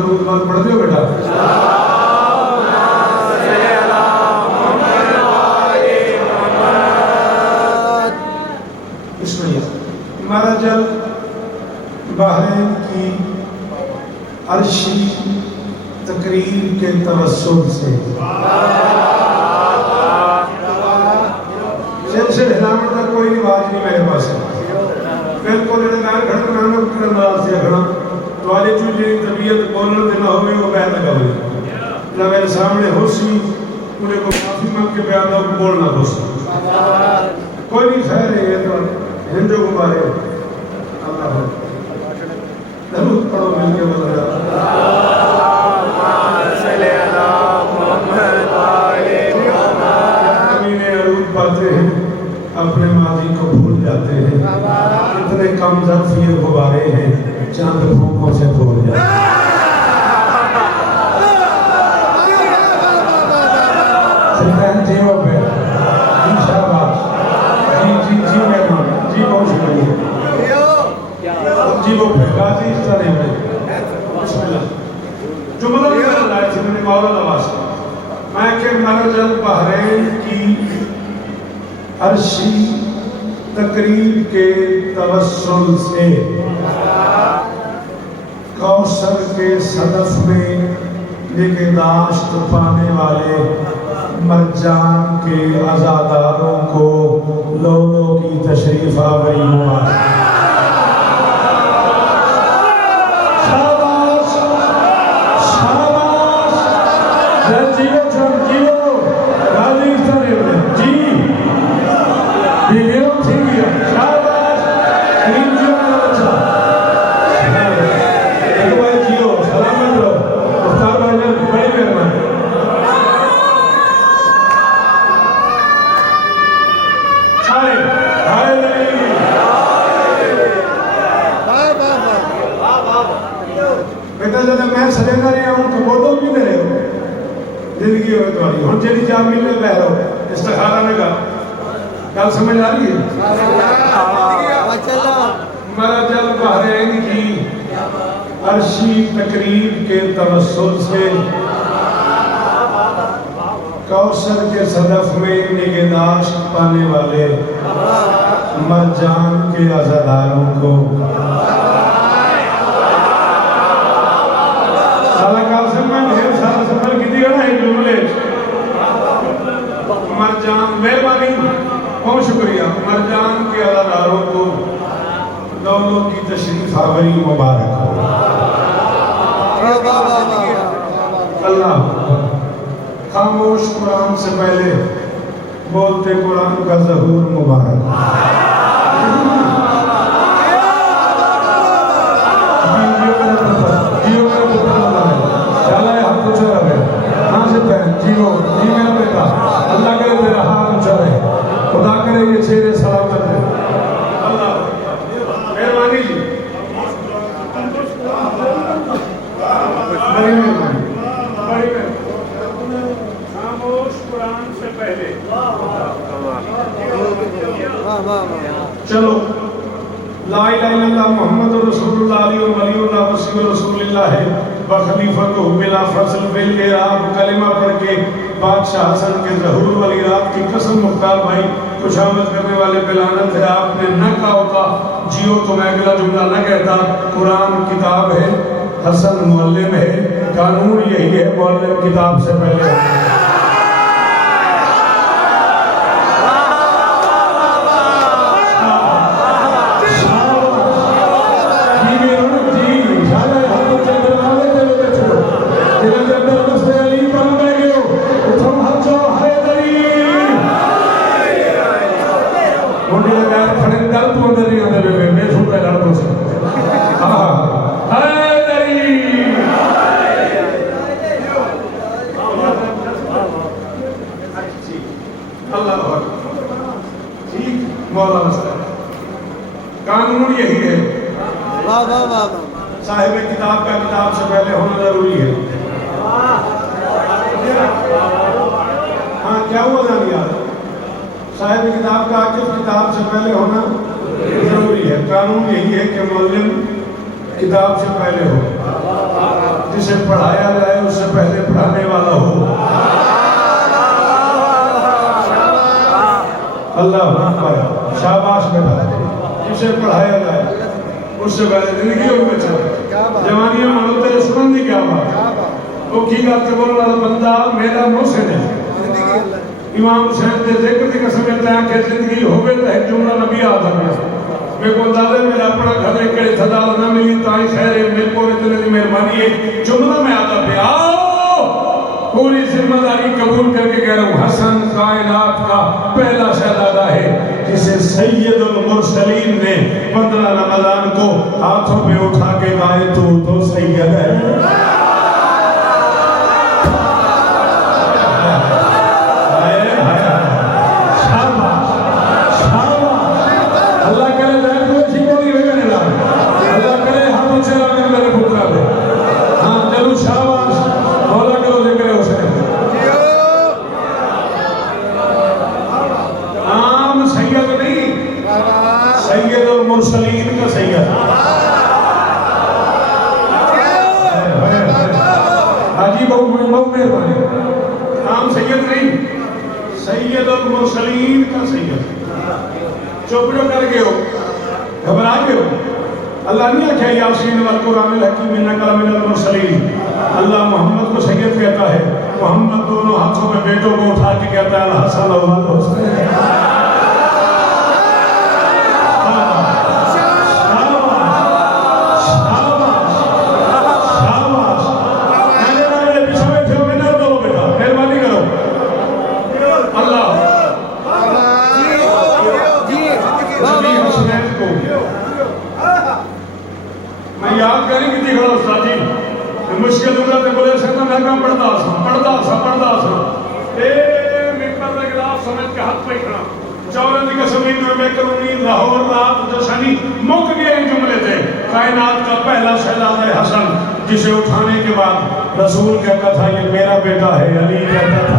पढ़ते हो बेटा? मरजल बहरैन की अर्शी तकरीर के तवस्सुल से हिलावट का कोई आवाज नहीं मेरे पास है। बिल्कुल वाले चूजे तबीयत बोलने देना होवे वो बहन लगा हुई ना मेरे सामने होशी उन्हें को माफी मांग के प्यार को बोलना होशी कोई नहीं खैर है ये तो हिंदू को बारे अल्लाह जरूर पढ़ो मिलके बोलो पाते हैं अपने माजी को भूल जाते हैं इतने कम ज़र्फ़ ये गुब्बारे हैं चांद फूकों से भूल जाते हैं। जी वो पे जी शाबाश जी जी जी मेहमान जी बहुत शुक्रिया जी वो पे गाजी इस तरह में बिस्मिल्लाह जुमला नहीं करना है मैंने मौला नवाज मैं के मरजल बहरैन की अर्शी तकरीर के तवस्सुल से कौसर के सदफ में निगहदाश्त पाने वाले मरजान के अज़ादारों को लोगों की तशरीफ आवरी मुबारक। शाबाश शाबाश जीवो जीवो राजी जी वीडियो ठीक है शाबाश नीचे वाला बच्चा देखो भाई जियो सलामत रहो मुख्तार भाईजान बड़ी मेहरबानी हाय हाय बेटा जब मैं सजेगा नहीं आऊं तो बोलो भी नहीं रहे जिंदगी हो तुम्हारी हम जेडी जा मिलने बह रहो इस्तिखारा में का कल समझ आ रही है मरजल बहरैन की अर्शी तकरीर के तवस्सुल से कौसर के सदफ में निगहदाश्त पाने वाले मरजान के अज़ादारों को मरजान मेहरबानी बहुत शुक्रिया मरजान के अज़ादारों को दोनों की तशरीफ आवरी मुबारक हो। अल्लाह खामोश कुरान से पहले बोलते कुरान का ज़हूर मुबारक। अल्लाह करे तेरा हाथ ऊंचा रहे खुदा करे ये चेहरे सलामत रहे अल्लाह मेहरबानी जी बड़ी मेहरबानी खामोश कुरान से पहले चलो ला इलाहा इल्लल्लाह मुहम्मदुर रसूलुल्लाह वलियुल्लाह वसीयु रसूलिल्लाह व खलीफतुहु बिला फज़ल बिल इराब कलिमा पढ़ के बादशाह हसन के ज़हूर वाली रात की कसम मुख्तार भाई खुशामद करने वाले पे लानत है आपने न कहा होता जियो तो मैं अगला जुमला न कहता। कुरान किताब है हसन मुअल्लिम है कानून यही है मुअल्लिम किताब से पहले कानून यही है साहिब किताब का किताब से पहले होना जरूरी है। हाँ क्या हुआ था यार साहिब किताब का आकिब किताब से पहले होना जरूरी है। कानून यही है कि मुअल्लिम किताब से पहले हो। जिसे पढ़ाया जाए उससे पहले पढ़ाने वाला हो। अल्लाह अकबर, शाबाश बेटा। जिसे पढ़ाया जाए उससे पहले जिंदगी हो बच्चा जवानी मानो तेरे सुनंदी क्या बात वो की बात के बोलने वाला बंदा मेरा मोहसिन है। इमाम हुसैन के जिक्र की कसम है कि जिंदगी हो गई तो एक जुमला नबी आदम है मेरे को अंदाजा मेरा अपना घर एक कड़े सदाल ना मिली ताई खैर है मेरे को इतने की मेहरबानी है जुमला में आता पे आओ पूरी जिम्मेदारी कबूल करके कह रहा हूँ हसन कायनात का पहला शहजादा है जिसे सैयदुल मुरसलीन ने 15 रमजान को हाथों पे उठा के गाए तू तो सैयद है। मुरसलीन का सैयद हाजी बहुत मेहरबानी नाम सैयद नहीं सैयद और मुरसलीन का सैयद। चुप जो कर गए हो घबरा गए हो अल्लाह नहीं आख्या यासीन वल कुरानिल हकीम इन्नका लमिनल मुरसलीन। अल्लाह मोहम्मद को सैयद कहता है मोहम्मद दोनों हाथों में बेटों को उठा के कहता है अल हसन वल हुसैन। मुश्किल उम्र बोले सकता मैं कहाँ पढ़ता सा मिंबर के गिलाफ समझ के हाथ पे खड़ा चौरन की कसम में करूंगी लाहौर रात जशानी मुक गए जुमले थे। कायनात का पहला शहजादा हसन जिसे उठाने के बाद रसूल कहता था ये मेरा बेटा है अली कहता था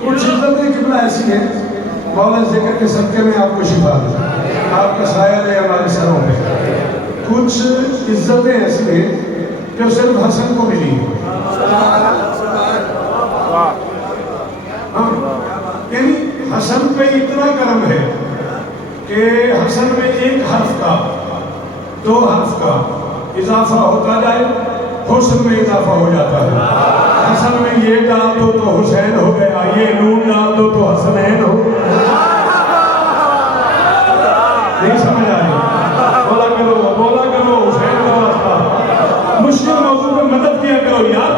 कुछ इज्जतें कितना ऐसी है मौला जिक्र के सदके में आपको शिफा दे आपका साया है हमारे सरों पे। कुछ इज्जतें ऐसी है जो सिर्फ हसन को मिली है। यानी हसन पे इतना करम है कि हसन में एक हर्फ का 2 हर्फ का इजाफा होता जाए हुस्न में इजाफा हो जाता है। हसन में ये डाल दो तो हुसैन हो गया ये नून डाल दो तो हसनैन हो। नहीं समझ आ रही बोला करो हुसैन का वास्ता मुश्किल मौजूद में मदद किया करो यार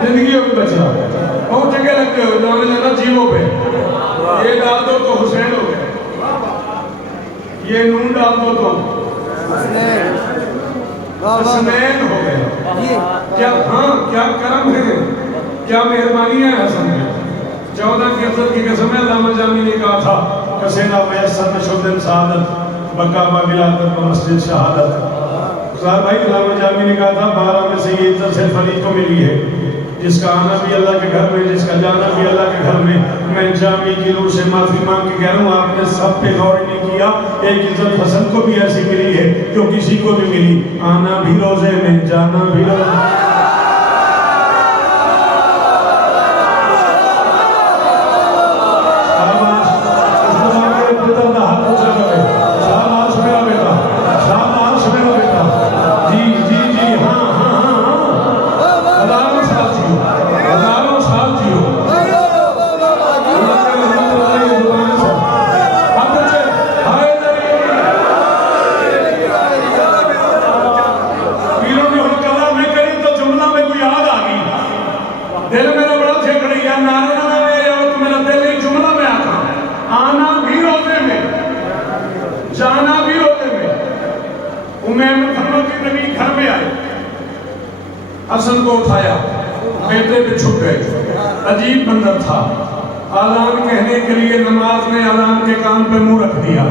जिंदगी हो बचा बहुत जगह लगते हो जाने जाना जीवों पे ये डाल दो तो हुसैन हो गया ये नून डाल दो तो हसनैन हो गया। क्या हाँ क्या करम है क्या मेहरबानी है हसन में। 14 की अफजल की कसम है अल्लामा जामी ने कहा था कसेना मयसर में शुद्ध सादत बकावा बिलादत व मस्जिद शहादत। भाई अल्लामा जामी ने कहा था 12 में से ये इज्जत सिर्फ अली को मिली है जिसका आना भी अल्लाह के घर में जिसका जाना भी अल्लाह के घर में। मैं जामी की रूह से माफी मांग के कह रहा हूँ आपने सब पे गौर नहीं किया एक इज्जत हसन को भी ऐसी मिली है जो किसी को भी मिली। आना भी रोजे में जाना भी रोजे उमैर फरमाती नबी घर में आए, हसन को उठाया, बेटे पे छुप गए। अजीब मंजर था। आज़ान कहने के लिए नमाज ने आज़ान के कान पे मुंह रख दिया।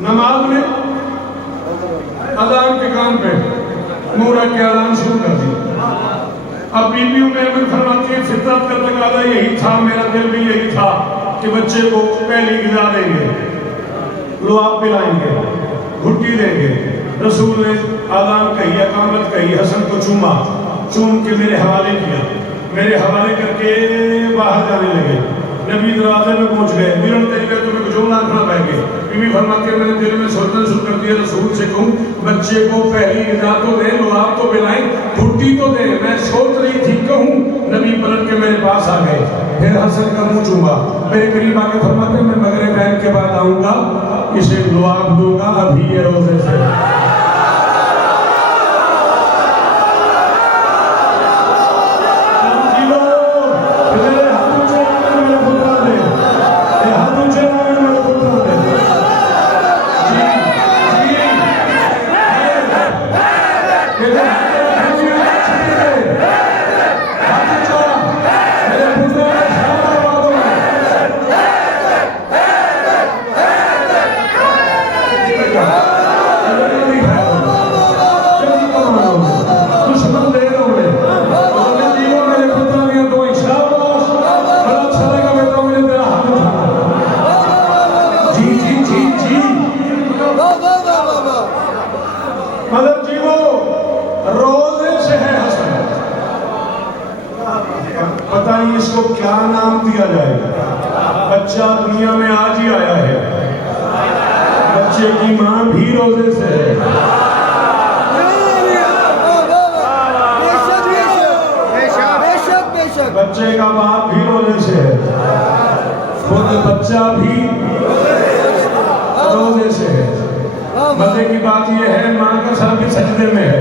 नमाज में अज़ान के कान पे मुंह रख के अज़ान शुरू कर दी। अब बीबी उमैर फरमाती है फितरत का तकाज़ा यही था, मेरा दिल भी यही था कि बच्चे को पहली गिज़ा देंगे, लुआब पिलाएंगे, घुट्टी देंगे। रसूल ने अज़ान कही, अकामत कही, हसन को चूमा, चूम के मेरे हवाले किया, मेरे हवाले करके बाहर जाने लगे। नबी दरवाजे में पहुंच गए, मिलन तरीके तुम्हें कुछ ना खड़ा बैठ गए। बीवी फरमाती है मैंने दिल में सोचना शुरू कर दिया, रसूल से कहूं बच्चे को पहली गिज़ा तो दे, लुआब तो पिलाएं, घुट्टी तो दे। मैं सोच रही थी कहूं, नबी पलट के मेरे पास आ गए, फिर हसन का मुंह चूमा, मेरे करीब आके फरमाते मैं मगरिब बैन के बाद आऊंगा, इसे लुआब दूंगा, अभी ये रोजे से। मदर जी वो रोजे से है हसन, पता नहीं इसको क्या नाम दिया जाए। बच्चा दुनिया में आज ही आया है, बच्चे की माँ भी रोजे से है। बच्चे का बाप भी रोजे से है, खुद बच्चा भी रोजे से है। मजे की बात यह है माँ का सर भी सजदे में है।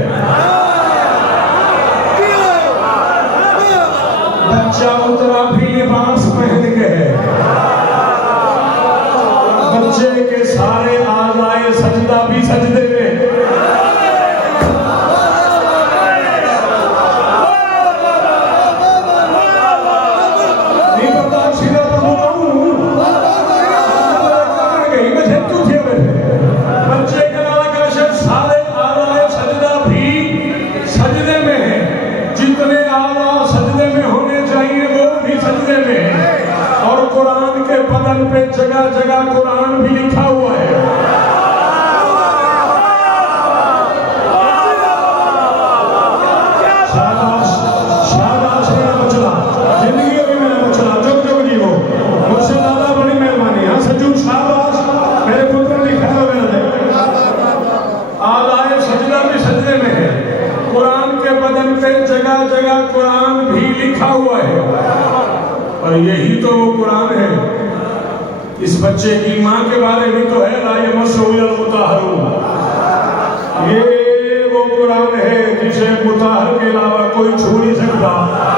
बच्चा उतरा भी लिबास पहन के है, बच्चे के सारे आज़ाए सजदा भी सजदे में। नहीं पता सीधा तो बच्चे के नाला का शब्द सारे आज़ाए सजदा भी सजदे में है। जितने आज़ा सजदे में होने चाहिए वो भी सजदे में है। और कुरान के बदन पे जगह जगह कुरान भी लिखा हुआ है। शाबाश शाबाश मेरा बचला, जिंदगी में मेरा बचला, जुग जुग जी हो, मुझसे ज्यादा बड़ी मेहरबानी। हाँ सच्चू शाबाश, मेरे पुत्र लिखा है मेरा आज़ाए सजदा भी सजदे में है। कुरान के बदन पे जगह जगह कुरान भी लिखा हुआ है। और यही तो वो कुरान है। इस बच्चे की माँ के बारे में तो है ला यमस्सुहुल मुतहहरून, ये वो कुरान है जिसे मुतहहर के अलावा कोई छू नहीं सकता।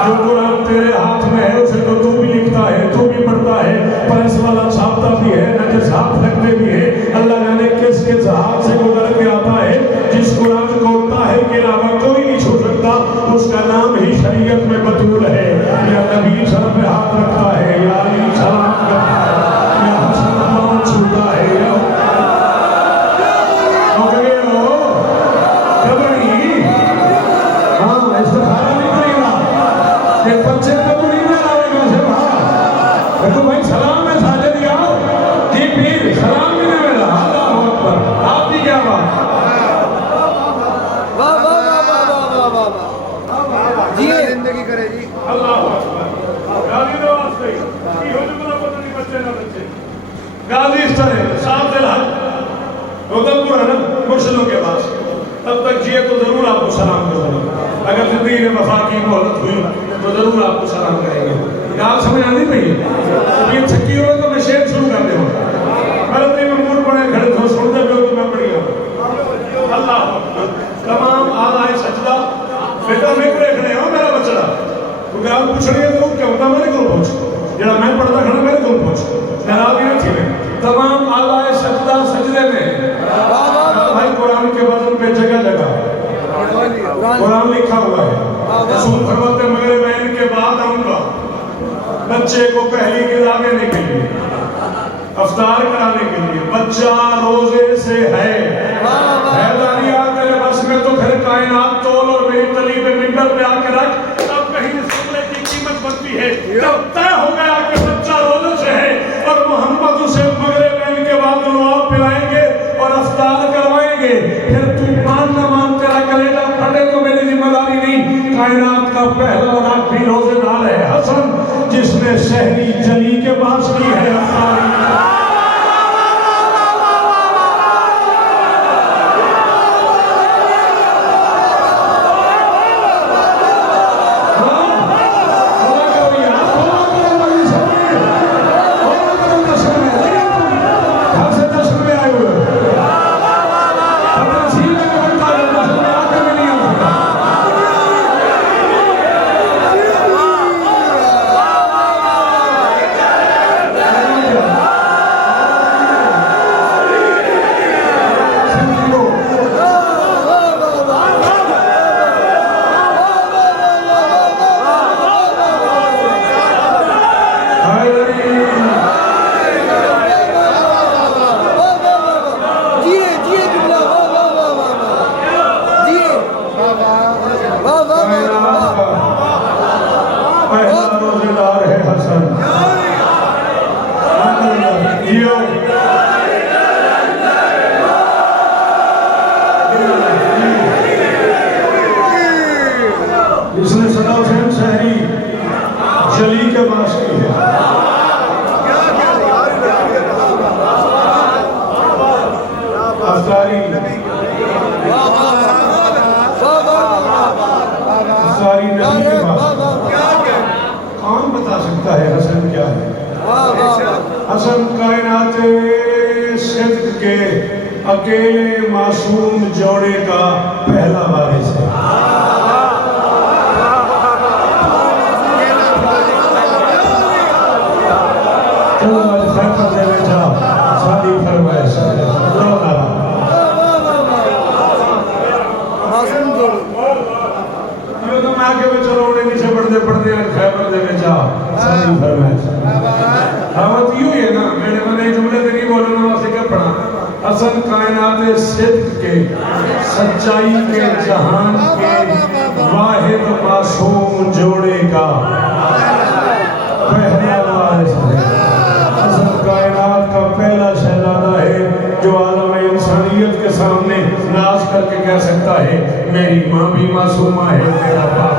जो कुरान तेरे हाथ में है उसे तो तू भी लिखता है, तू भी पढ़ता है, प्रेस वाला छापता भी है, नजर हाथ लगते भी है। अल्लाह जाने किस किस हाथ से गुजर के आता है। जिस कुरान को ताहिर के अलावा कोई नहीं छू सकता, उसका नाम ही शरीयत में बतूल है। या नबी सर पे हाथ रखता है, या अली सलाम करता है, या हसन पाँव छूता है, या बच्चे को नहीं मिलाएगा से बाहर देखो भाई सलाम में साझे दिया जी, फिर सलाम भी नहीं मिला। अल्लाह अकबर, आपकी क्या बात। वाह वाह वाह वाह वाह वाह जी, जिंदगी करे जी। अल्लाह अकबर। गाली दो वास्ते की हो जुमला पता नहीं बच्चे ना बच्चे गाली इस तरह साफ दिल हक रोदनपुर है ना मुर्शिदों के पास, तब तक जिए तो जरूर आपको सलाम करूंगा। अगर जिंदगी में वफा की मोहलत हुई तो जरूर आपको सलाम करेंगे। गाल समझ आनी चाहिए। तो ये थकी हो तो मैं शेर शुरू कर दूँ। मैं अपनी मूड बड़े खड़े हो सुनते पे तो मैं बढ़िया अल्लाह तमाम आलाए सजदा बेटा मैं देखने हो मेरा बचड़ा तू गाल पूछ रही है तो क्या होता मेरे को पूछ जरा मैं पढ़ता खड़ा मेरे को पूछ नाराज नहीं थी तमाम आलाए सजदा सजदे में भाई कुरान के वजन पे जगह जगह कुरान लिखा हुआ है। रसूल फरमाते मगरिब बैन के बाद आऊंगा बच्चे को पहली गिरा देने के लिए अफ्तार कराने के लिए बच्चा रोजे से है हैदारी आकर बस में तो फिर कायनात तोल और मेरी तली पे मिंबर पे आके रख तब कहीं इस जुमले की कीमत बनती है जब तय हो गया कि बच्चा रोजे से है और मोहम्मद उसे मगरिब बैन के बाद लुआब पिलाएंगे और अफ्तार करवाएंगे फिर तू मान न मान तेरा कलेजा फटे तो मेरी जिम्मेदारी नहीं। कायनात का पहला और आखिरी रोजेदार है हसन जिसने शहरी जली के पास की है अफ्तारी। इसने सदा हुसैन शहरी जली के पास की है। अफ्तारी अफ्तारी नबी के पास कौन बता सकता है हसन क्या है? हसन कायनात सिद्क के अकेले मासूम जोड़े का पहला वारिस है। पढ़ते खैबर दे में जा सारी फरमाइश हावत यूं है ना मैंने मैंने जुमले से नहीं बोलना वास्ते क्या पढ़ा असल कायनात सिद्क के सच्चाई के जहान के वाहिद मासूम जोड़े का पहला वारिस है। असल कायनात का पहला शहजादा है जो आलम इंसानियत के सामने नाज करके कह सकता है मेरी माँ भी मासूमा है मेरा बाप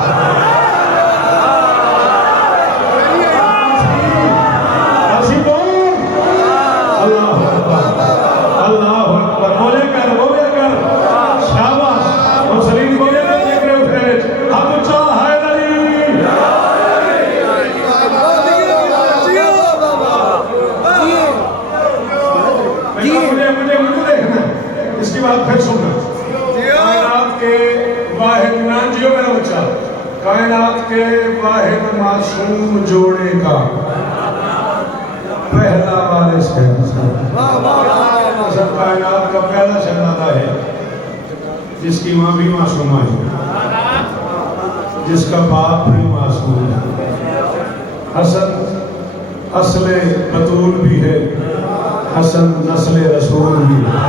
कायनात के वाहिद मासूम जोड़े का पहला वारिस है। कायनात का पहला शहजादा है जिसकी माँ भी मासूमा है जिसका बाप भी मासूम है। हसन असले बतूल भी है हसन नस्ले रसूल भी है।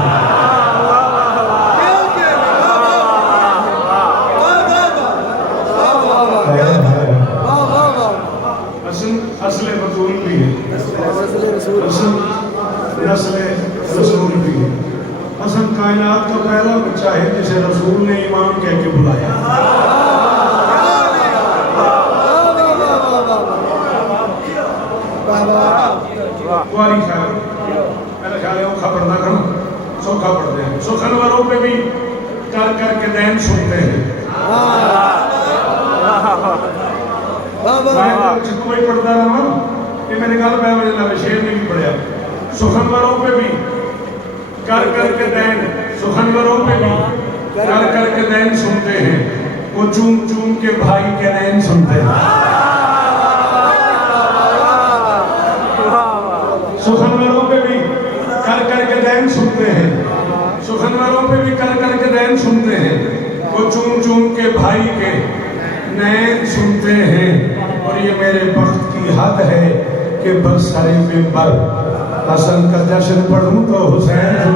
असले बतूल भी है नस्ले रसूल भी है। हसन कायनात का पहला बच्चा है जिसे रसूल ने इमाम कह के बुलाया। कुआरी ख्याल पहले ख्याल है औखा पढ़ना करो सौखा पढ़ते हैं सुखनवरों पे भी कर करके दैन सुनते हैं। वाह वाह मैं जिसको भाई पढ़ता रहा कि मेरे गल मैं मुझे शेर नहीं भी पढ़िया सुखनवरों पे भी कर कर के दैन सुखनवरों पे भी कर कर के दैन सुनते हैं वो चूम चूम के भाई के नैन सुनते हैं सुखनवरों पे भी कर कर के दैन सुनते हैं सुखनवरों पे भी कर कर के दैन सुनते हैं वो चूम चूम के भाई के नैन सुनते हैं और ये मेरे बख्त की हद है कि बरसरे मिंबर हसन का जश्न पढ़ूं तो हुसैन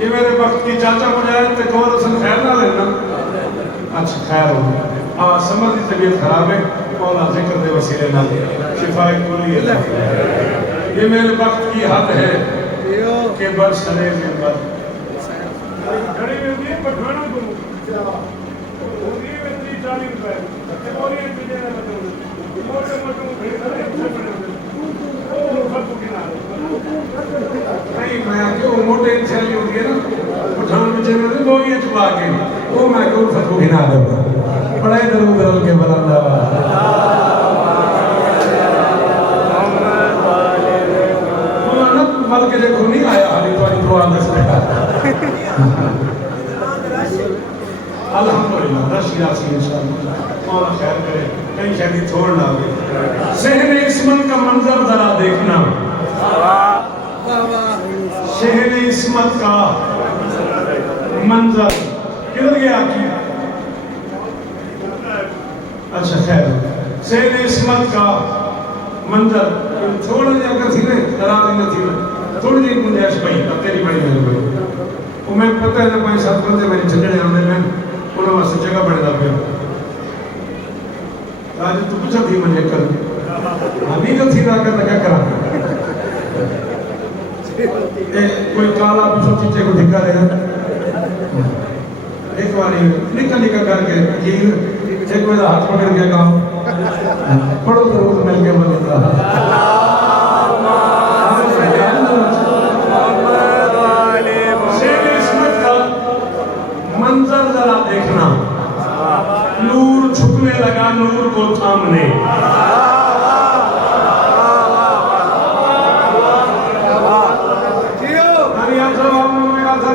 ये मेरे वक्त की चाचा मुजाहिद ते कौन हसन खैर ना लेना अच्छा खैर हो हाँ समझ की तबीयत खराब है मौला जिक्र दे वसीले ना शिफाए कुली ये मेरे वक्त की हद है कि बरसरे मिंबर खड़ी होती है पठानों को होती है 40 रुपए ये बोलिए पीछे ना मोटे नहीं मैं क्यों मोटे इंसान होती है ना पठान में चले वो ये छुपा के वो मैं क्यों फटको गिना दूंगा बड़ा इधर उधर के बलंदा मल के देखो नहीं आया हाली तुम्हारी दुआ दस अल्हम्दुलिल्लाह रशिया से इंशाअल्लाह और खैर करे कहीं शायद छोड़ ना दे सहने इस्मत का मंजर जरा देखना सहने इस्मत का मंजर किधर गया आपकी अच्छा खैर सहने इस्मत का मंजर छोड़ अगर थी ना डरा देना थी ना थोड़ी सी गुंजाइश भाई अब तेरी बड़ी मेहरबानी वो मैं पता है ना 5-7 बंदे मेरे झगड़े आने में उन्होंने वास्ते जगह बढ़ना पे आज तू पूछा थी मुझे कल अभी कल थी ना क्या करा कोई काला पीछो चीचे को धिक्का देगा एक बार निकल निकल करके कील एक बार हाथ पकड़ के काम पढ़ो जरूर मिल के बोलेगा मंजर जरा देखना नूर छुपने लगा नूर को थामने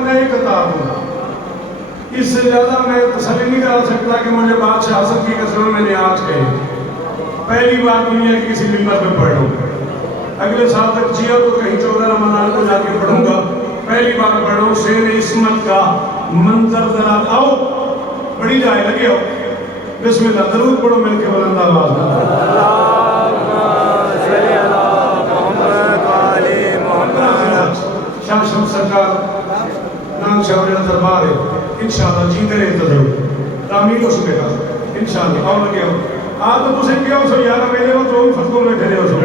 नई किताब इससे ज्यादा मैं तसल्ली नहीं करा सकता कि मुझे बादशाह हसन की कसम मैंने आज कही पहली बार दुनिया के किसी मिंबर पे पढ़ लूँ अगले साल तक जिया तो कहीं 14 रमजान को जाके पढ़ूंगा पहली बार पढ़ रहा हूँ शेर इस्मत का मंजर जरा आओ बड़ी जाए लगे हो बिस्मिल्लाह जरूर पढ़ो मिलके बुलंद आवाज शाह शम्स सरकार नाम शौर्य दरबार है इंशाअल्लाह जीते रहे तो जरूर तामीर हो सकेगा इंशाअल्लाह आओ लगे हो आज तो तुझे क्या हो सो यार मेरे को तो फतकों में खड़े हो सो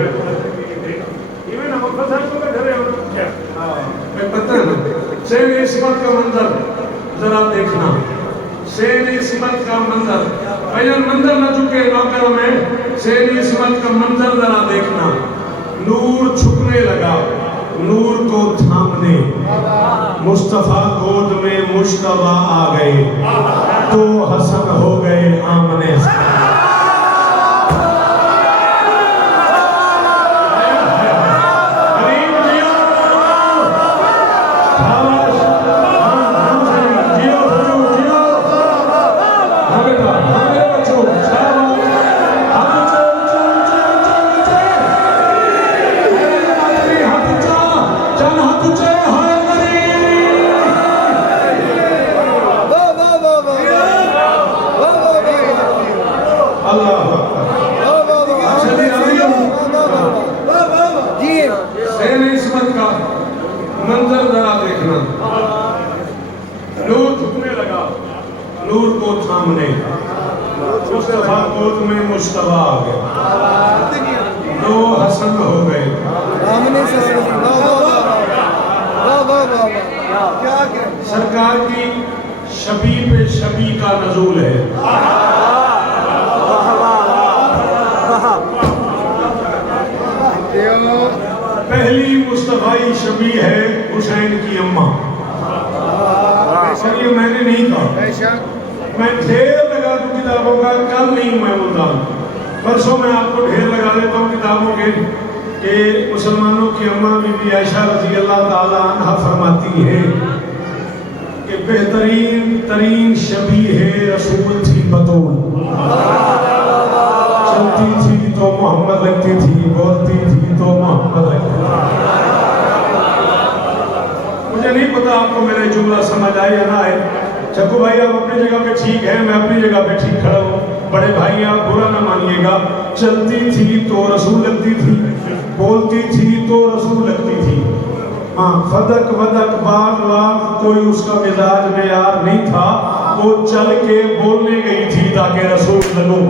इवन हम फतह को खड़े हो क्या हां मैं पता है शेर इस्मत का मंजर जरा देखना शेर इस्मत का मंजर भैया मंजर न चुके नौकर में शेर इस्मत का मंजर जरा देखना नूर छुपने लगा नूर को थामने मुस्तफा गोद में मुश्तबा आ गए तो हसन हो गए आमने मंजर जरा देखना नूर झुकने लगा नूर को थामने मुस्तफा गोद में मुश्तबा आ गए दो हसन हो गए सरकार की शबी पे शबी का नजूल है। पहली मुस्तफाई शबी है हुसैन की अम्मा। सर ये मैंने नहीं कहा, मैं ढेर लगा दूं किताबों का, कल नहीं मैं बोलता, परसों मैं आपको ढेर लगा देता हूँ किताबों के कि मुसलमानों की अम्मा बीबी आयशा रजी अल्लाह ताला अन्हा फरमाती है कि बेहतरीन तरीन शबी है रसूल थी बतूल। चलती थी तो मोहम्मद लगती थी, बोलती थी तो मोहम्मद लगती थी। मुझे नहीं पता आपको मेरा जुमला समझ आए या ना आए। चक्कू भाई आप अपनी जगह पे ठीक है, मैं अपनी जगह पे ठीक खड़ा हूँ। बड़े भाई आप बुरा ना मानिएगा। चलती थी तो रसूल लगती थी, बोलती थी तो रसूल लगती थी। हाँ, फदक वदक बाग वाग कोई उसका मिजाज में यार नहीं था, वो चल के बोलने गई थी ताकि रसूल लगूं।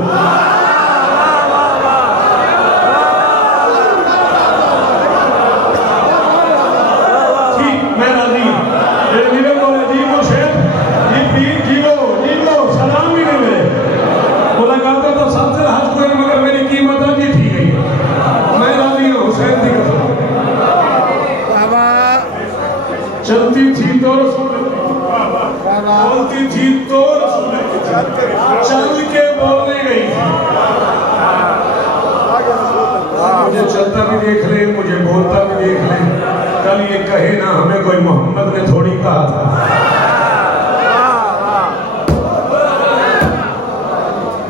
चलती थी तो रसूल, बोलती थी तो रसूल, चल के बोलने गई थी। मुझे चलता भी देख ले, मुझे बोलता भी देख ले, कल ये कहे ना हमें कोई मोहम्मद ने थोड़ी कहा था।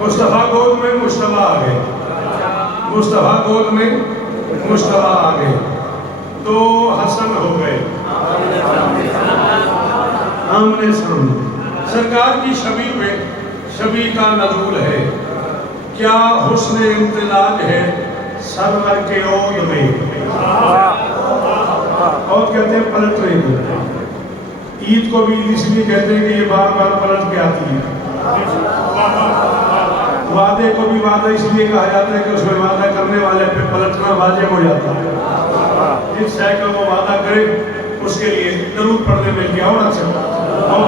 मुस्तफा गोद में मुस्तफा आ गए, मुस्तफा गोद में मुस्तफा आ गए तो हसन हो गए आमने सामने। सरकार की छवि पे छवि का नजूल है, क्या हुस्न इम्तिजाज है सरवर के ओद में। और कहते हैं पलट रही है। ईद को भी इसलिए कहते हैं कि ये बार बार पलट के आती है। वादे को भी वादा इसलिए कहा जाता है कि उसमें वादा करने वाले पे पलटना वाजिब हो जाता है। जिस शय का वो वादा करे उसके लिए जरूर पढ़ने मिल गया। और अच्छा और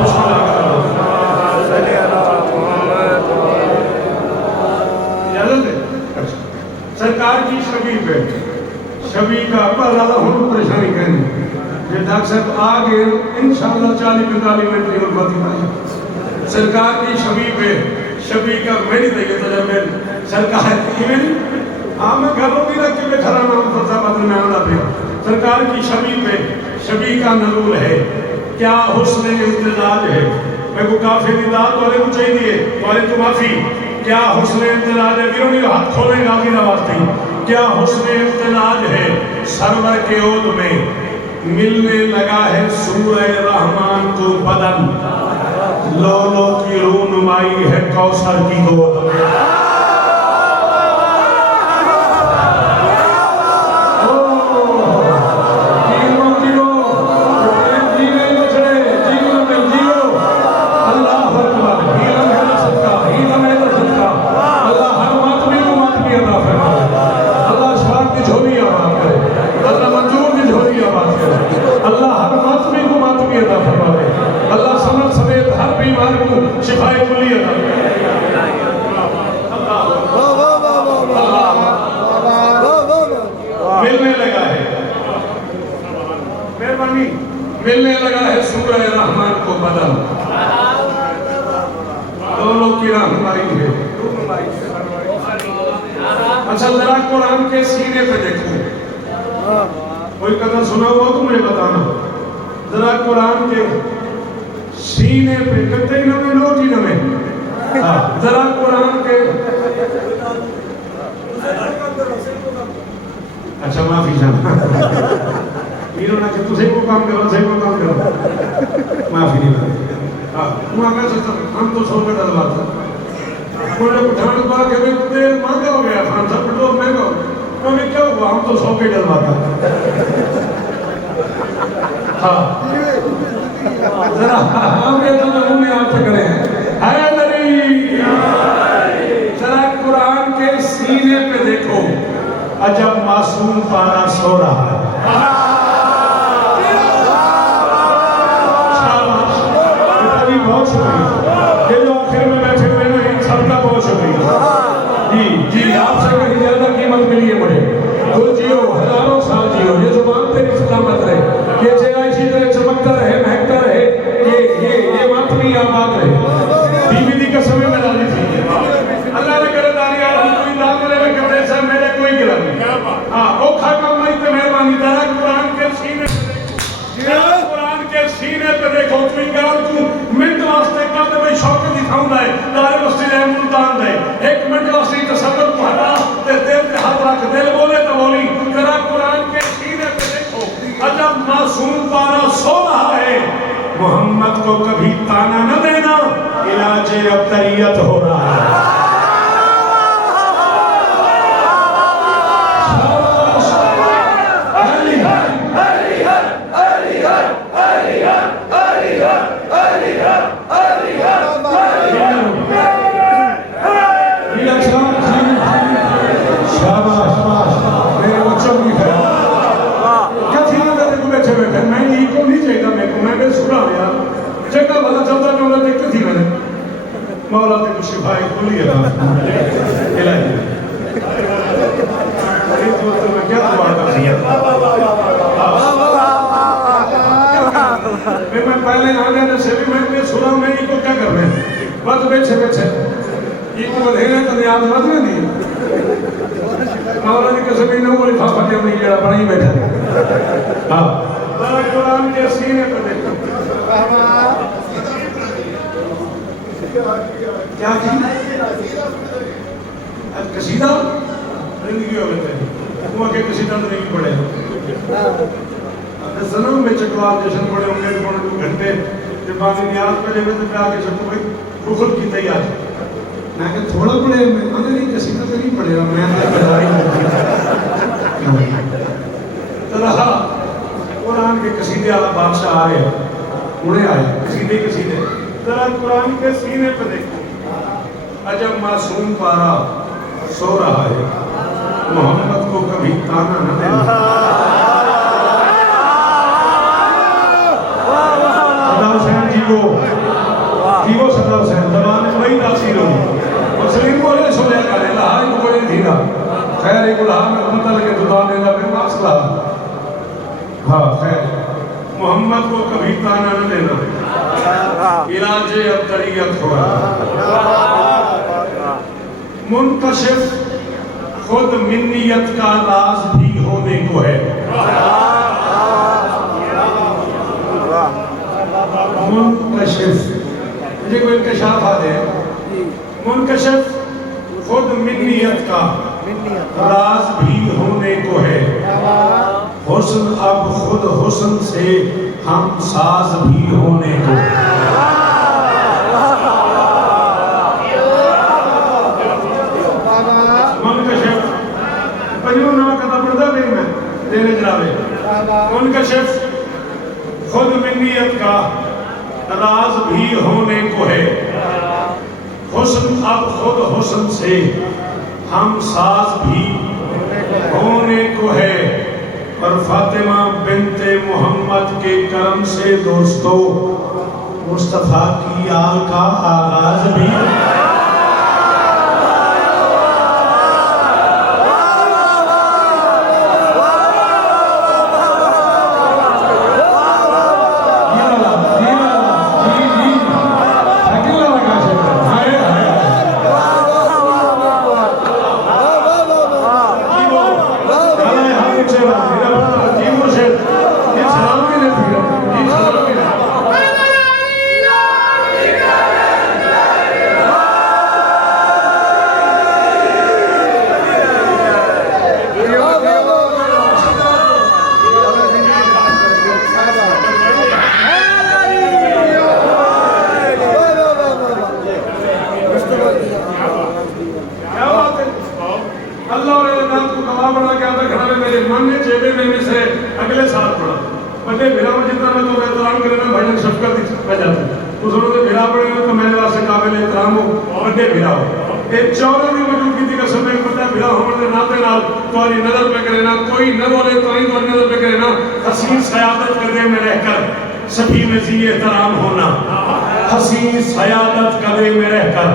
सरकार की छवि पे छवि का ज्यादा होना परेशानी कहनी ये डॉक्टर साहब आ गए इंशाल्लाह 40-45 मिनट की उम्र। सरकार की छवि पे छवि का मेरी तैयार जब मैं सरकार हाँ मैं घरों भी रख के बैठा रहा हूँ फसाबाद में आना पे। सरकार की छवि पे छवि का नजूल है, क्या हुस्न इम्तिजाज है। मैं को काफी निदात वाले को चाहिए वाले तो माफी। क्या हुस्न इम्तिजाज है, वीरों ने हाथ खोले गाजी नवाजती। क्या हुस्न इम्तिजाज है सरवर के ओद में मिलने लगा है सूरह रहमान को बदन। लो लो की रूनुमाई है कौसर की गोद में। मिलने लगा है सूरह रहमान को बदल। दोनों की रहनुमाई है। अच्छा जरा कुरान के सीने पे देखो, कोई कथा सुना हुआ तो मुझे बताना। जरा कुरान के सीने पे कते नवे नोटी नवे जरा कुरान के। अच्छा माफी चाहता हीरो ना कि तुझे को काम करो, सही को काम करो, माफी नहीं मांगे। हाँ मैं सोचता हम तो 100 का डलवाता कोई उठान पा के भी मांगा हो गया खान सब पेट्रोल महंगा हो मैं क्या हुआ, हम तो 100 के डलवाता। हाँ जरा हमें तो मुंह में हाथ करे है नबी। जरा कुरान के सीने पे देखो, अजब मासूम पारा सो रहा है। बहुत शुक्रिया। ये जो आखिर में बैठे हुए ना, इन सबका बहुत शुक्रिया। जी जी, आपसे कहीं ज्यादा कीमत मिली है मुझे। तो जियो, हजारों साल जियो, ये जुबान तेरी सलामत रहे, ये चेहरा इसी तरह चमकता रहे, महकता रहे, ये मत भी आबाद रहे। बीवी दी कसम में राजी थी। अल्लाह ने करे दानी यार, हम कोई दाल वाले में कपड़े से मेरे कोई गिला नहीं। हाँ, औखा काम नहीं तो मेहरबानी तारा कुरान के सीने सीने पे देखो, कोई गाल तू मिनट वास्ते कद भाई शौक दिखाऊंदा है, तारे मस्जिद है मुल्तान दे, एक मिनट वास्ते तसव्वुर को हटा ते दिल पे हाथ रख, दिल बोले तो बोली, जरा कुरान के सीने पे देखो, अजब मासूम पारा सो रहा है, मोहम्मद को कभी ताना न देना, इलाजे अब्तरियत हो रहा है। मौला ते कुछ शिफाई खुली है ना इलाही इस वक्त में क्या दुआ कर रही है। मैं पहले आने से भी मैं सुना मैं इनको क्या कर रहे हैं बस बैठे बैठे इनको बधेने तो याद मत नहीं मौला की कसम इन को लिफाफा के अपनी जड़ा बना ही बैठा। हाँ, कुरान के सीने पे देखो क्या कसीदा जिंदगी हो गए तुम आगे कसीदा तो नहीं पढ़े सनम में चकवाल जश्न पढ़े होंगे तो 2 घंटे जब बाकी नियाज पढ़े हुए तो आगे सबको भाई बुखल की तैयार मैं कि थोड़ा पढ़े मैं नहीं कसीदा तो नहीं पढ़ेगा मैं कुरान के कसीदे वाला बादशाह आ गया उन्हें आए कसीदे जरा कुरान के सीने पे देखो, अजब मासूम पारा सो रहा है, मोहम्मद को कभी ताना न देना। सदा हुसैन जीवो सदा हुसैन जबान में वही तासीर हो मुस्लिम बोले सोले का लेला हाय को नहीं धीरा खैर एक उल्हा में पता लगे तो दान देना फिर मासला। हाँ खैर, मोहम्मद को कभी ताना न देना, इलाजे अब्तरियत हो रहा। मुनकशिफ खुद मिन्नियत का राज भी होने को है। मुनकशिफ मुझे कोई इंकशाफ आ जाए, मुनकशिफ खुद मिन्नियत का राज भी होने को है। हुस्न अब खुद हुस्न से हम साज भी होने को। उनका शेफ खुद मिन्नियत का राज भी होने को है। हुस्न अब खुद हुस्न से हम साज भी होने को है। और फातिमा बिनते मोहम्मद के करम से दोस्तों मुस्तफा की आल का आगाज भी अगले साल पढ़ा बड़े भिरा में जितना मैं तो एहतराम करना भजन शफकत में जाता उस उन्होंने भिरा पढ़े तो मेरे वास्ते काबिल एहतराम हो बड़े भिरा हो एक चौरे की मौजूदगी का समय बड़ा भिरा होने नाते नाल तुम्हारी नजर पे करे ना कोई न बोले तो ही तुम्हारी नजर पे करे ना हसीन सयादत करने में रहकर सभी में जी एहतराम होना हसी सयादत कदे में रहकर।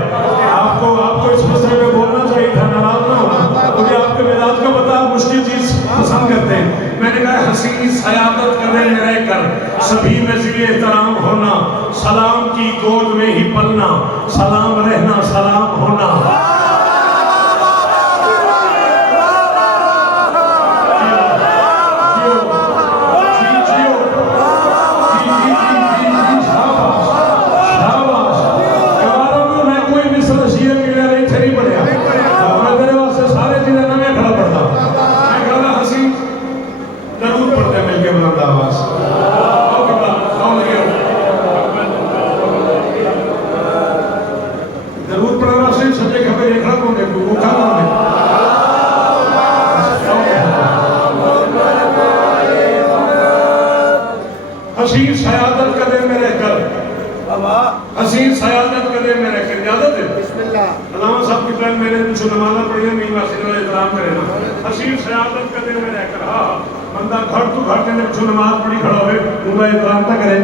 आपको आपको इस मसले में बोलना चाहिए था, नाराज ना होना। मुझे आपके मिजाज का पता, आप मुश्किल चीज पसंद करते हैं। मैंने कहा हसी सयादत कदे में रहकर सभी में ज़िले एहतराम होना, सलाम की गोद में ही पलना, सलाम रहना सलाम होना। हसीन सयादत कदे में रहकर, हसीन सयादत कदे में रहकर, इजाजत है? अल्लामा साहब की प्लान मैंने कुछ नमाज़ा पढ़ी है, नहीं वासिन वाले इतराम करे ना। हसीन सयादत कदे में रहकर, हाँ बंदा घर तो घर के कुछ नमाज पढ़ी खड़ा हुए, उनका इतराम ना करे।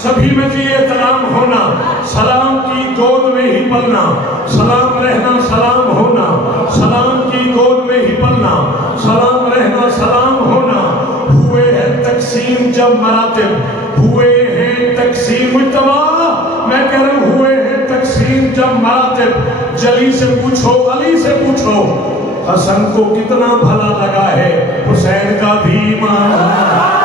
सभी में जी एहतराम होना, सलाम की गोद में ही पलना, सलाम रहना सलाम होना, सलाम की गोद में ही पलना, सलाम रहना सलाम होना। हुए हैं तकसीम जब मरातिब, हुए हैं तकसीम मुज्तबा, मैं कह रहा हूँ हुए हैं तकसीम जब मरातिब। जली से पूछो अली से पूछो, हसन को कितना भला लगा है हुसैन का भी ईमान।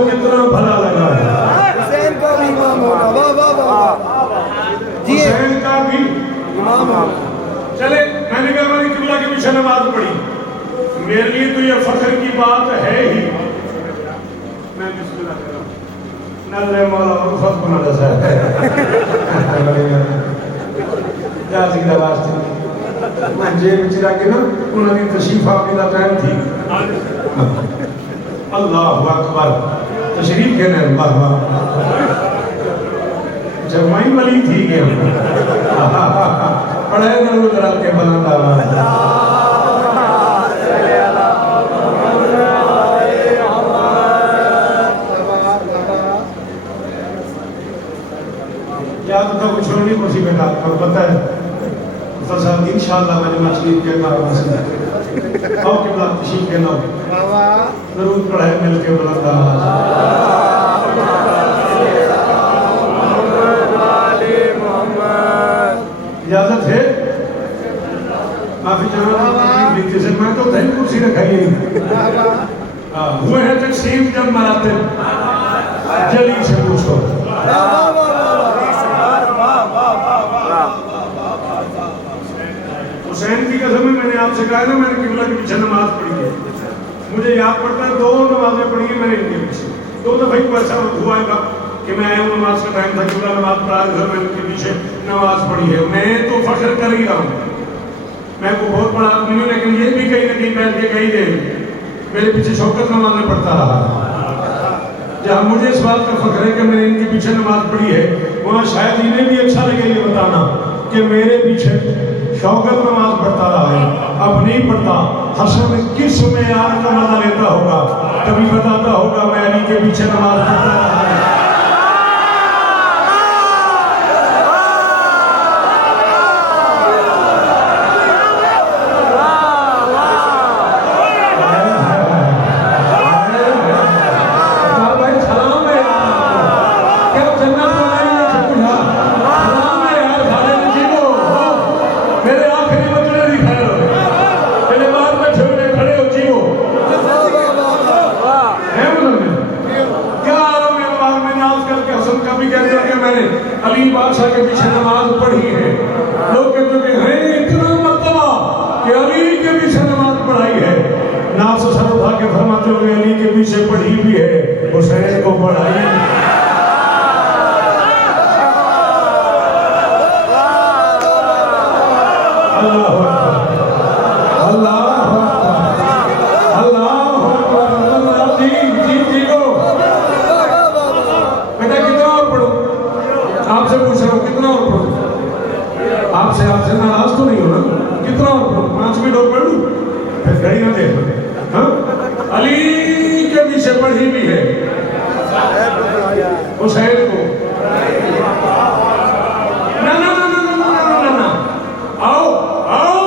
कितना भला लगा है हुसैन का भी इमाम होना। वाह वाह वाह जी, हुसैन का भी इमाम होना। चले मैंने कहा मैंने किबला के पीछे नमाज पढ़ी, मेरे लिए तो ये फख्र की बात है ही। मैं बिस्मिल्लाह कर रहा हूं, नजर मौला रुफत बना दसा है या जिंदाबाद थी मैं जेब में चिरा के ना उन्होंने तशरीफ आपकी दा टाइम थी। अल्लाह अकबर तशरीफ के ने बाबा जमाई वाली थी के पढ़े करो जरा के बलंदा याद तो कुछ नहीं कुछ बेटा आपको पता है फसाद इंशाअल्लाह मैंने मस्जिद के बारे में आओ के बाद तशरीफ के ना बाबा जरूर पढ़े मिलके बुलंदा इजाजत है माफी चाहूंगा जैसे मैं तो दही कुर्सी रखाई हुए हैं तकसीम जब मराते जली से पूछो। हुसैन की कसम में मैंने आपसे कहा ना मैंने किबला के पीछे नमाज पढ़ी है, मुझे याद पड़ता है 2 नमाजें पढ़ी है मैंने इनके पीछे। 2 दफा को ऐसा हुआ है कि मैं आया हूँ, नमाज का टाइम था, किबला नमाज पढ़ा घर में इनके पीछे नमाज पढ़ी है। मैं तो फख्र कर ही रहा हूँ, मैं को बहुत बड़ा आदमी हूँ, लेकिन ये भी कहीं ना कहीं बैठ के कहीं दे मेरे पीछे शौकत नमाजें पढ़ता रहा। जहाँ मुझे इस बात का फख्र है कि मैंने इनके पीछे नमाज पढ़ी है, वहाँ शायद इन्हें भी अच्छा लगे ये बताना कि मेरे पीछे शौकत नमाज पढ़ता रहा है। अब नहीं पढ़ता, हसन किस में यार का मजा लेता होगा, कभी बताता होगा मैं अली के पीछे नमाज पढ़ता रहा है। पास सर उठा के फरमाते हो अली के पीछे पढ़ी भी है, हुसैन को पढ़ाई। अल्लाह अल्लाह अल्लाह अल्लाह। जी जी जी को बेटा कितना और पढ़ो, आपसे पूछ रहा हूँ कितना और पढ़ो, आपसे नाराज तो नहीं हो ना, कितना और पढ़ो, 5 मिनट और पढ़ लूँ फिर घड़ी ना देख। हाँ अली के पीछे पढ़ी भी है, हुसैन को ना ना ना ना ना ना ना ना, आओ आओ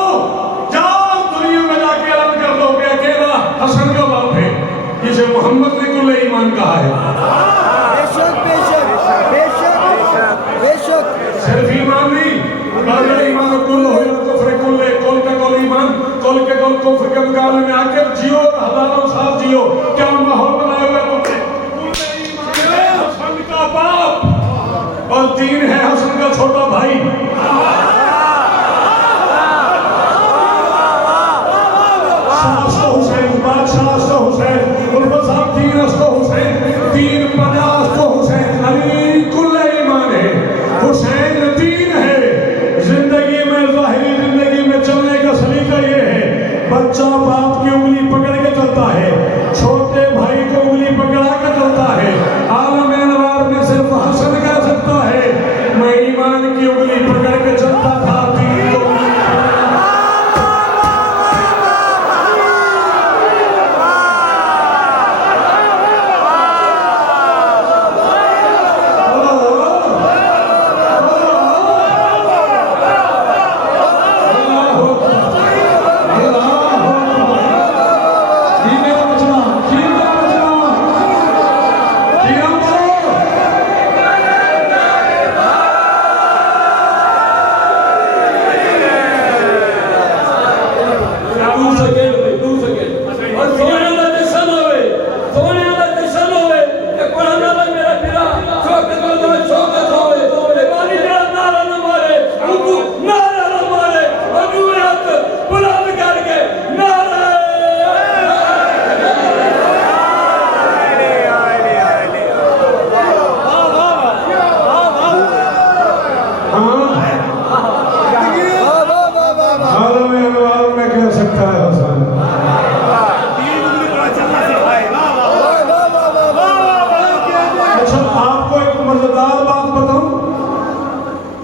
जाओ दुनिया में जाके ऐलान कर दो कि अकेला हसन का बाप है जिसे मोहम्मद ने कुल ईमान कहा है। बेशक बेशक बेशक बेशक सिर्फ ईमान नहीं, बल्कि ईमान कुल हो या कुफ्र कुल है, कुल का कुल ईमान, कुल के कुल कुफ्र के मुकाबले में आकर जियो और हजारों साल जियो। क्या माहौल बनाया हुआ तुमने? कुल ईमान है हसन का बाप और दीन है हसन का छोटा भाई। शाह हुसैन, बादशाह हुसैन, उर्फ साहब दीन हुसैन, दीन 50 हुसैन, अली कुल ईमान है, हुसैन दीन है। जिंदगी में ज़ाहिरी जिंदगी में चलने का सलीका ये है, बच्चा बाप की उंगली पकड़ के चलता है, छोटे भाई को उंगली पकड़ा के चलता है। आलम अनवार में सिर्फ हसन कह सकता है मैं ईमान की उंगली पकड़ के चलता था, दीन को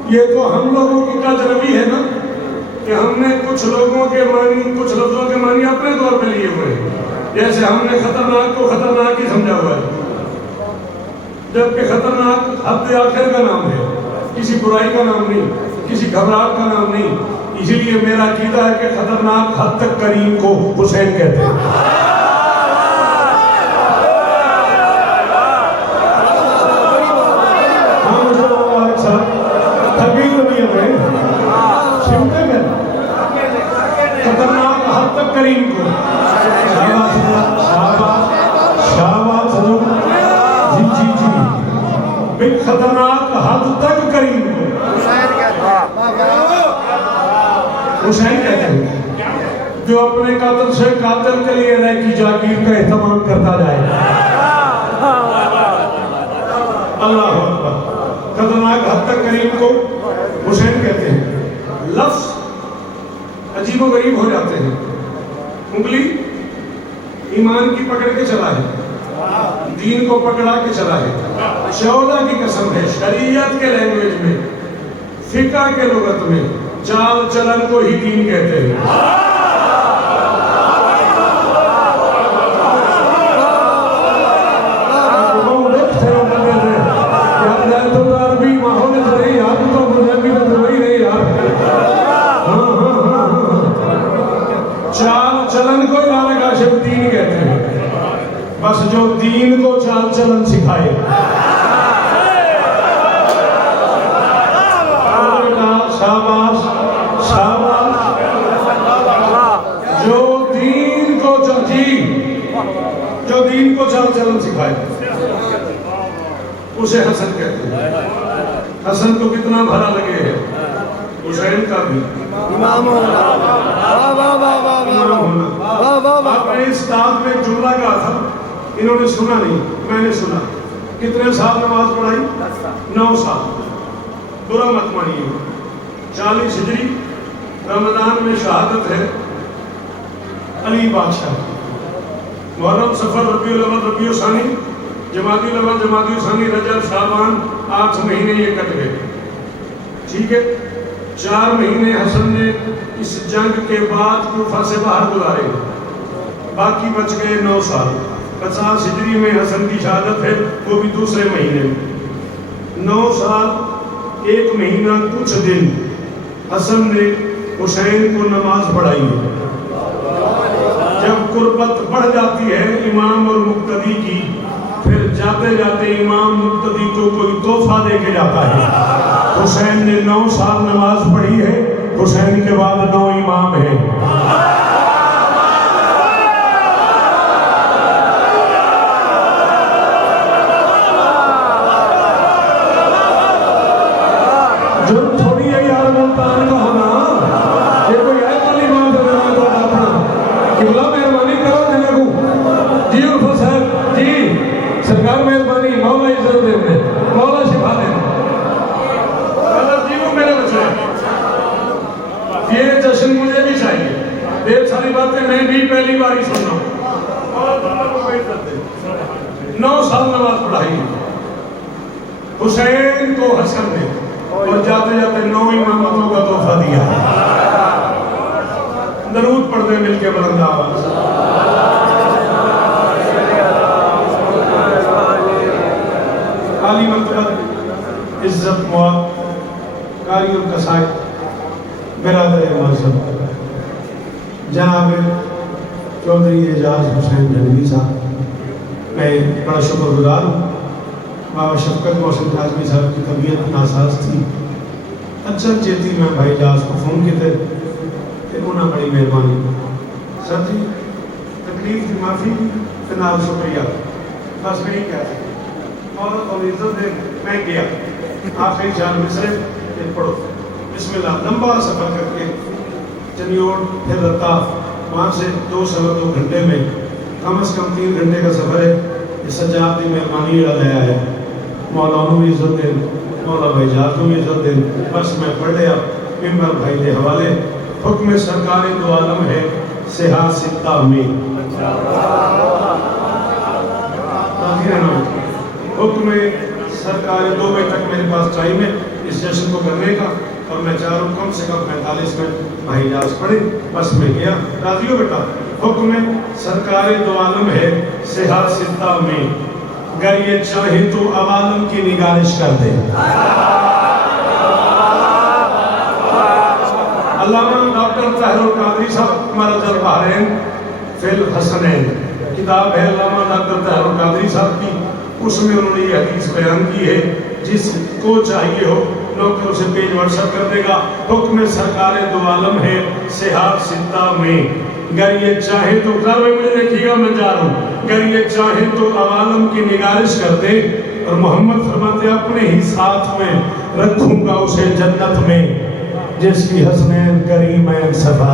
ये तो हम लोगों की कजरवी है ना कि हमने कुछ लोगों के मानी, कुछ लफ्जों के मानी अपने तौर पे लिए हुए हैं। जैसे हमने खतरनाक को खतरनाक ही समझा हुआ है, जबकि खतरनाक हद आखिर का नाम है, किसी बुराई का नाम नहीं, किसी घबराहट का नाम नहीं। इसीलिए मेरा अकीदा है कि खतरनाक हद तक करीम को हुसैन कहते हैं। खतरनाक हद तक करीम को शाबाश जी जी जी बिल खतरनाक हद तक करीम को हुसैन कहते हैं, जो अपने कातिल से कातिल के लिए रह की जागीर का एहतमाम करता जाए। अल्लाह अकबर। खतरनाक हद तक करीम को हुसैन कहते हैं। लफ्ज अजीबो गरीब हो जाते हैं। उंगली ईमान की पकड़ के चला है, दीन को पकड़ा के चला है। शौदा की कसम है, शरीयत के लैंग्वेज में, फिका के लुगत में, चाल चलन को ही दीन कहते हैं। बस जो दीन को चाल चलन सिखाए, शाबाश शाबाश, जो दीन को चाल चलन सिखाए उसे हसन कहते हैं। हसन को कितना भला लगे है, हुसैन का भी इमाम होना। वाह वाह वाह वाह इमाम होना। वाह वाह वाह। आपने इस दाद में जुमला कहा था, इन्होंने सुना नहीं, मैंने सुना। कितने साल नमाज पढ़ाई? 9 साल। बुरा मत मानिए। 40 हिजरी रमजान में शहादत है अली बादशाह की। मुहर्रम, सफर, रबीउल अव्वल, रबीउल सानी, जमादुल अव्वल, जमादुल सानी, रजब, शाबान, 8 महीने ये कट गए। ठीक है, 4 महीने हसन ने इस जंग के बाद कूफा से बाहर गुजारे, बाकी बच गए 9 साल। 50 हिजरी में हसन की शहादत है, वो भी दूसरे महीने में। 9 साल 1 महीना कुछ दिन हसन ने हुसैन को नमाज पढ़ाई है। जब कुर्बत बढ़ जाती है इमाम और मुक्तदी की, फिर जाते जाते इमाम मुक्तदी को कोई तोहफा दे के जाता है। हुसैन ने 9 साल नमाज पढ़ी है, हुसैन के बाद 9 इमाम है। जो थोड़ी है यार मुल्तान का होना, ये कोई है वाली बात है तो अपना किबला मेहरबानी करो जने को जी उल्फा साहब जी सरकार मेहरबानी मौला इज्जत दे दे मौला शिफा दे जी वो मेरे बच्चे ये जश्न मुझे भी चाहिए। ढेर सारी बातें मैं भी पहली बार ही सुन रहा हूँ। और 9 साल नमाज पढ़ाई हुसैन को हसन ने, और जाते जाते 9 इमामतों का तोहफा दिया। दरूद पढ़ते मिलके बुलंद आवाज। आली मकबत इज्जत मौत कारी और कसाई बिरादर मजहब जनाब चौधरी एजाज हुसैन जंगली साहब, मैं बड़ा शुक्रगुजार हूँ। बाबा शफकत मोहसिन काज़मी साहब की तबीयत नासाज थी, अच्छा चेती मैं भाई जाज को फ़ोन किए थे, उन्हें बड़ी मेहरबानी सर जी तकलीफ की माफ़ी के नाल शुक्रिया, बस मैं ही कह और इज्जत दे। मैं गया आखिरी 4 मिसरे पढ़ो बिस्मिल्लाह। लंबा सफ़र करके चनियोड़ फिर रत्ता, वहाँ से 2 सवा 2 घंटे में कम से कम 3 घंटे का सफ़र है। इस सजाद की मेहरबानी लाया है, मौला भी इज्जत दे, मौला भाई जात भी इज्जत दे। बस मैं पढ़ लिया मिंबर भाई के हवाले। हुक्म सरकार दो आलम है सिहा सित्ता में, हुक्म सरकार 2 बजे तक मेरे पास टाइम है इस जश्न को करने का, और मैं चाह रहा हूँ कम से कम 45 मिनट भाई जाज पढ़े। बस मैं गया। राजी हो बेटा? हुक्म सरकार दो आलम है सिहा सित्ता में, अगर ये चाहे तो अवालम की निगारिश कर दे। अल्लामा डॉक्टर तहरुल कादरी साहब हमारा जलबहरैन फिल हसनैन किताब है अल्लामा डॉक्टर तहरुल कादरी साहब की, उसमें उन्होंने ये हदीस बयान की है, जिसको चाहिए हो नौकर उसे पेज व्हाट्सएप कर देगा। हुक्म सरकार दो आलम है सिहार सित्ता में, अगर ये चाहे तो कर मुझे देखिएगा मैं जा रहा हूँ, अगर ये चाहे तो अवालम की निगारिश कर दे, और मोहम्मद फरमाते अपने ही साथ में रखूंगा उसे जन्नत में, जिसकी हसनैन करीम सफा।